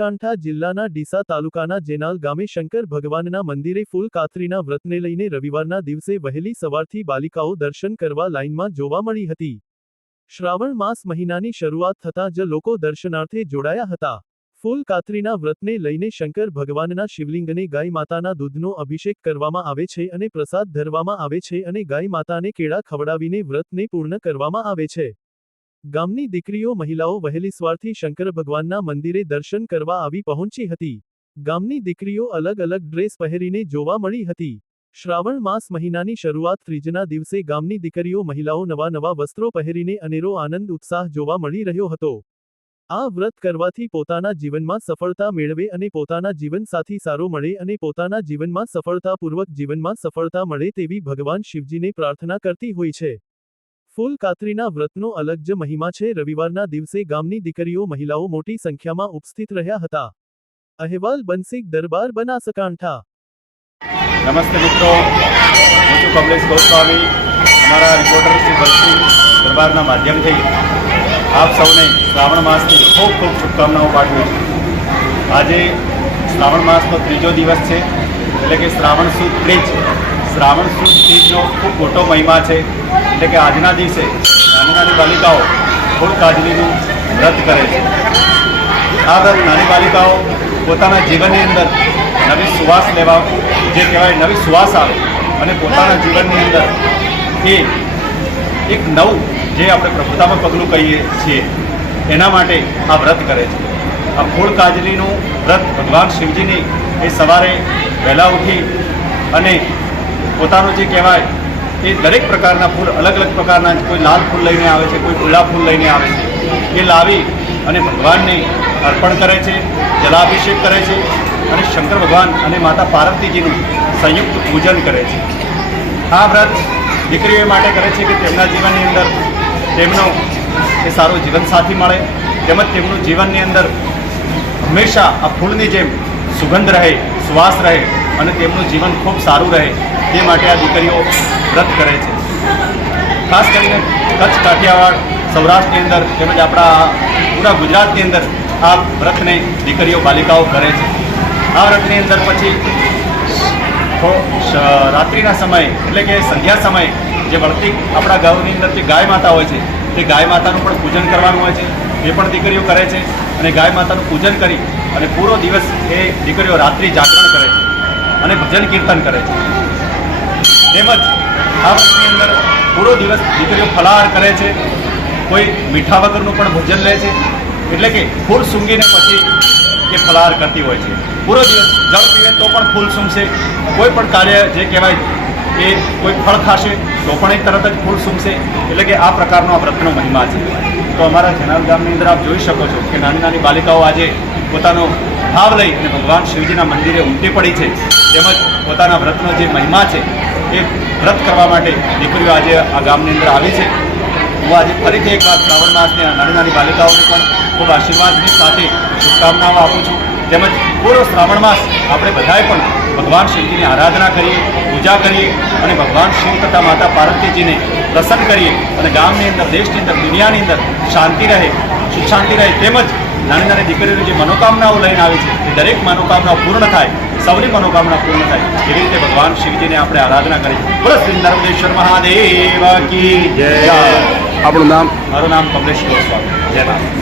બનાસકાંઠા જિલ્લાના ડીસા તાલુકાના જેનાલ ગામે શંકર ભગવાનના મંદિરે ફૂલ કાતરીના વ્રતને લઈને રવિવારના દિવસે વહેલી સવારથી બાલિકાઓ દર્શન કરવા લાઇનમાં જોવા મળી હતી. શ્રાવણ માસ મહિનાની શરૂઆત થતાં જ લોકો દર્શનાર્થે જોડાયા હતા. ફૂલ કાતરીના વ્રતને લઈને શંકર ભગવાનના શિવલિંગને ગાય માતાના દૂધનો અભિષેક કરવામાં આવે છે અને પ્રસાદ ધરવામાં આવે છે અને ગાય માતાને કેળા ખવડાવીને વ્રતને પૂર્ણ કરવામાં આવે છે. ગામની દીકરીઓ મહિલાઓ વહેલી સવારથી શંકર ભગવાનના મંદિરે દર્શન કરવા આવી પહોંચી હતી. ગામની દીકરીઓ અલગ અલગ ડ્રેસ પહેરીને જોવા મળી હતી. શ્રાવણ માસ મહિનાની શરૂઆત ત્રીજના દિવસે ગામની દીકરીઓ મહિલાઓ નવા નવા વસ્ત્રો પહેરીને અનેરો આનંદ ઉત્સાહ જોવા મળી રહ્યો હતો. આ વ્રત કરવાથી પોતાના જીવનમાં સફળતા મેળવે અને પોતાના જીવનસાથી સારો મળે અને પોતાના જીવનમાં સફળતાપૂર્વક જીવનમાં સફળતા મળે તેવી ભગવાન શિવજીને પ્રાર્થના કરતી હોય છે. ફૂલ કાતરીના વ્રતનો અલગ જ મહિમા છે. રવિવારના દિવસે ગામની દીકરીઓ મહિલાઓ મોટી સંખ્યામાં ઉપસ્થિત રહ્યા હતા. અહેવાલ બનસિક દરબાર બનાસકાંઠા. નમસ્તે મિત્રો. હું છું કમલેશ ગોસ્વામી. અમારા રિપોર્ટર શ્રી બલસિંહ દરબારના માધ્યમથી આપ સૌને શ્રાવણ માસની ખૂબ ખૂબ શુભકામનાઓ પાઠવું છું. આજે શ્રાવણ માસનો ત્રીજો દિવસ છે. એટલે કે શ્રાવણ સુદ ત્રીજ શ્રાવણ સુદ તીજનો ખૂબ મોટો મહિમા છે. એટલે કે આજના દિવસે નાની નાની બાલિકાઓ ફૂલ કાજલીનું વ્રત કરે છે. આ વ્રત નાની બાલિકાઓ પોતાના જીવનની અંદર નવી સુવાસ લેવા, જે કહેવાય નવી સુવાસ આવે અને પોતાના જીવનની અંદર એ એક નવું જે આપણે પ્રભુતામાં પગલું કહીએ છીએ, એના માટે આ વ્રત કરે છે. આ ફૂળ કાજલીનું વ્રત ભગવાન શિવજીની એ સવારે વહેલા ઉઠી અને પોતાનું જે કહેવાય, એ દરેક પ્રકારના ફૂલ, અલગ અલગ પ્રકારના કોઈ લાલ ફૂલ લઈને આવે છે, કોઈ પીળા ફૂલ લઈને આવે છે. એ લાવી અને ભગવાનને અર્પણ કરે છે, જલાભિષેક કરે છે અને શંકર ભગવાન અને માતા પાર્વતીજીનું સંયુક્ત પૂજન કરે છે. આ વ્રત દીકરીઓ માટે કરે છે કે તેમના જીવનની અંદર તેમનો એ સારો જીવનસાથી મળે, તેમજ તેમનું જીવનની અંદર હંમેશા આ ફૂલની જેમ સુગંધ રહે સુવાસ રહે અને તેમનું જીવન ખૂબ સારું રહે તે માટે આ દીકરીઓ વ્રત કરે છે. ખાસ કરીને કચ્છ કાઠિયાવાડ સૌરાષ્ટ્રની અંદર તેમજ આપણા પૂરા ગુજરાતની અંદર આ વ્રતને દીકરીઓ બાલિકાઓ કરે છે. આ વ્રતની અંદર પછી રાત્રિના સમયે એટલે કે સંધ્યા સમયે જે વળતી આપણા ગામની અંદર જે ગાય માતા હોય છે તે ગાય માતાનું પણ પૂજન કરવાનું હોય છે, એ પણ દીકરીઓ કરે છે અને ગાય માતાનું પૂજન કરી અને પૂરો દિવસ એ દીકરીઓ રાત્રિ જાગરણ કરે છે અને ભજન કીર્તન કરે છે. તેમજ આ વર્ષની અંદર પૂરો દિવસ દીકરીઓ ફલાહાર કરે છે, કોઈ મીઠા વગરનું પણ ભોજન લે છે, એટલે કે ફૂલ સૂંઘીને પછી એ ફલાહાર કરતી હોય છે. પૂરો દિવસ જળ પીવે તો પણ ફૂલ સૂંઘશે, કોઈ પણ કાર્ય જે કહેવાય એ કોઈ ફળ ખાશે તો પણ એક તરત જ ફૂલ સૂંઘશે. એટલે કે આ પ્રકારનો આ વ્રતનો મહિમા છે. તો અમારા જનાલ ગામની અંદર આપ જોઈ શકો છો કે નાની નાની બાલિકાઓ આજે પોતાનો ભાવ લઈ અને ભગવાન શિવજીના મંદિરે ઉમટી પડી છે. તેમજ પોતાના વ્રતનો જે મહિમા છે, એ વ્રત કરવા માટે દીકરીઓ આજે આ ગામની અંદર આવી છે. હું આજે ફરીથી એક વાત શ્રાવણ માસની નાની નાની બાલિકાઓને પણ ખૂબ આશીર્વાદની સાથે શુભકામનાઓ આપું છું. તેમજ પૂરો શ્રાવણ માસ આપણે બધાએ પણ ભગવાન શિવજીની આરાધના કરીએ. પૂજા કરીએ અને ભગવાન શિવ તથા માતા પાર્વતીજીને પ્રસન્ન કરીએ અને ગામની અંદર દેશની અંદર દુનિયાની અંદર શાંતિ રહે સુખ શાંતિ રહે. તેમજ નાની નાની દીકરીઓની જે મનોકામનાઓ લઈને આવે છે એ દરેક મનોકામના પૂર્ણ થાય સૌની મનોકામના પૂર્ણ થાય. એવી રીતે ભગવાન શિવજીને આપણે આરાધના કરી બોલો શ્રી નર્મદેશ્વર મહાદેવ કી જય. આપણું નામ મારું નામ કમલેશ ગોસ્વામી. જય માતા